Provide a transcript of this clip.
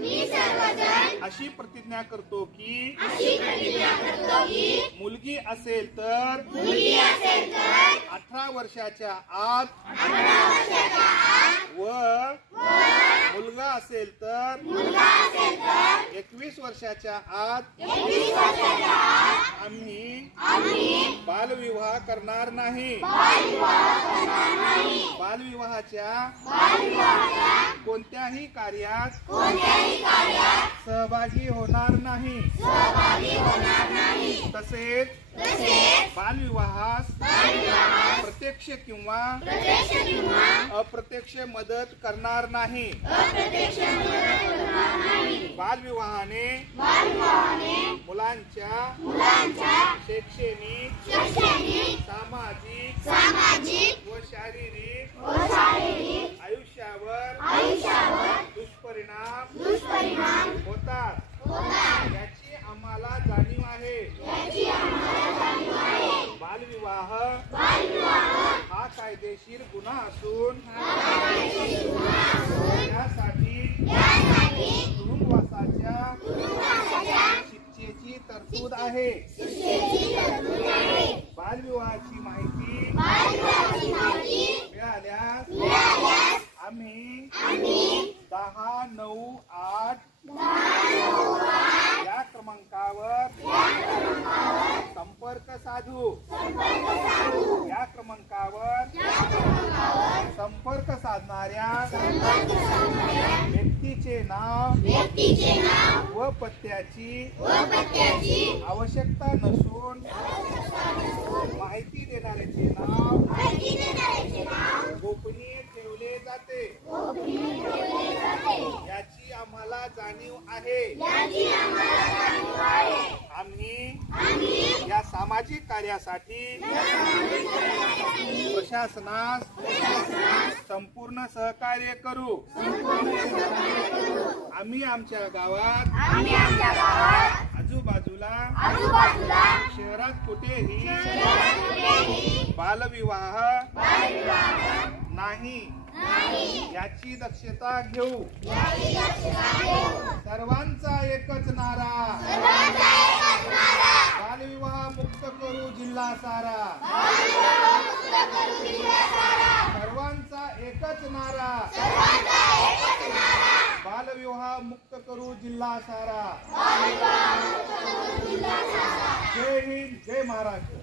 अशी प्रतिज्ञा करतो की मुलगी असेल तर 18 वर्षाच्या आत व मुलगा असेल तर 21 वर्षाच्या आत आम्ही बालविवाह करणार नाही। बालविवाहाच्या कोणत्याही कार्यात सहभागी होणार नाही। तसेच बालविवाहास प्रत्यक्ष किंवा अप्रत्यक्ष मदत करणार नाही। बालविवाहाने मुलांच्या शैक्षणिक, सामाजिक व शारीरिक आयुष्यावर दुष्परिणाम होतात याची आम्हाला जाणीव आहे। बालविवाह हा कायदेशीर गुन्हा असून यासाठी तुरुंगवासाच्या शिक्षेची तरतूद आहे। बालविवाहाची माहिती मिळाल्यास आम्ही 1098 या क्रमांकावर संपर्क साधू। या क्रमांकावर संपर्क साधणाऱ्या व्यक्तीचे नाव व पत्त्याची आवश्यकता नसून माहिती देणाऱ्याचे नाव गोपनीय ठेवले जाते याची आम्हाला जाणीव आहे। आम्ही या सामाजिक कार्यासाठी प्रशासनास संपूर्ण सहकार्य करू। आम्ही आमच्या गावात आजूबाजूला शहरात कुठेही बालविवाह नाही याची दक्षता घेऊ। सर्वांचा एकच नारा, बालविवाह मुक्त करू जिल्हा सारा। सर्वांचा एकच नारा, बालविवाह मुक्त करू जिल्हा सारा। जय हिंद, जय महाराष्ट्र।